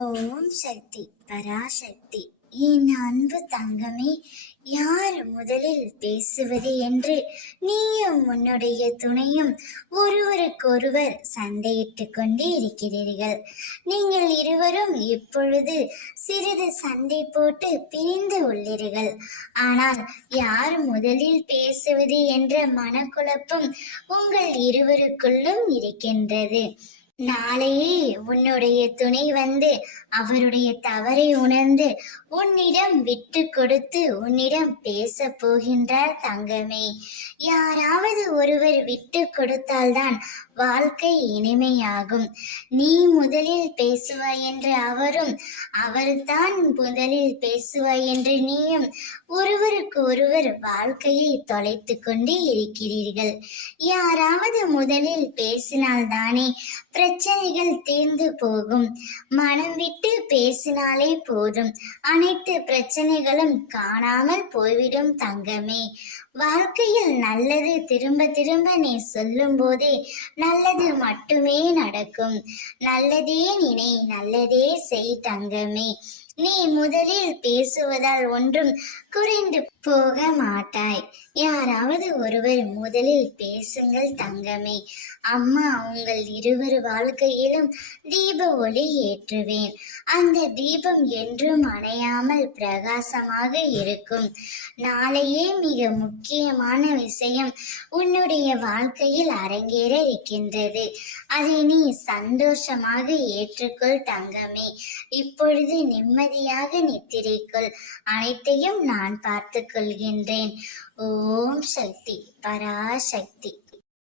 ஓம் சக்தி பராசக்தி. என் அன்பு தங்கமே, யார் முதலில் பேசுவது என்று நீயும் உன்னுடைய துணையும் ஒருவருக்கொருவர் சண்டையிட்டுக் கொண்டே இருக்கிறீர்கள். நீங்கள் இருவரும் இப்பொழுது சிறிது சண்டை போட்டு பிரிந்து உள்ளீர்கள். ஆனால் யார் முதலில் பேசுவது என்ற மனக்குழப்பம் உங்கள் இருவருக்குள்ளும் இருக்கின்றது. நாளையே உன்னுடைய துணை வந்து அவருடைய தவறை உணர்ந்து உன்னிடம் விட்டு கொடுத்து உன்னிடம் பேச போகின்றார் தங்கமே. யாராவது ஒருவர் விட்டு கொடுத்தால்தான் வாழ்க்கை இனிமையாகும். நீ முதலில் பேசுவாய் என்று அவரும், அவர்தான் முதலில் பேசுவாய் என்று நீயும் ஒருவருக்கு ஒருவர் வாழ்க்கையை தொலைத்து கொண்டே இருக்கிறீர்கள். யாராவது முதலில் பேசினால்தானே பிரச்சனைகள் தீர்ந்து போகும். மனம் விட்டு பேசினாலே போதும், அனைத்து பிரச்சனைகளும் காணாமல் போய்விடும் தங்கமே. வாழ்க்கையில் நல்லது திரும்ப திரும்ப நீ சொல்லும் போதே நல்லது மட்டுமே நடக்கும். நல்லதே நினை, நல்லதே செய் தங்கமே. நீ முதலில் பேசுவதால் ஒன்றும் குறைந்து போக மாட்டாய். யாராவது ஒருவர் முதலில் பேசுங்கள் தங்கமே. அம்மா உங்கள் இருவர் வாழ்க்கையிலும் தீப ஒளி ஏற்றுவேன். அந்த தீபம் என்றும் அணையாமல் பிரகாசமாக இருக்கும். நாளையே மிக முக்கியமான விஷயம் உன்னுடைய வாழ்க்கையில் அரங்கேற இருக்கின்றது. அதை நீ சந்தோஷமாக ஏற்றுக்கொள் தங்கமே. இப்பொழுது நிம்மதியாக நித்திரைக்குள். அனைத்தையும் நான் பார்த்து கொள்கின்றேன். ஓம் சக்தி பராசக்தி.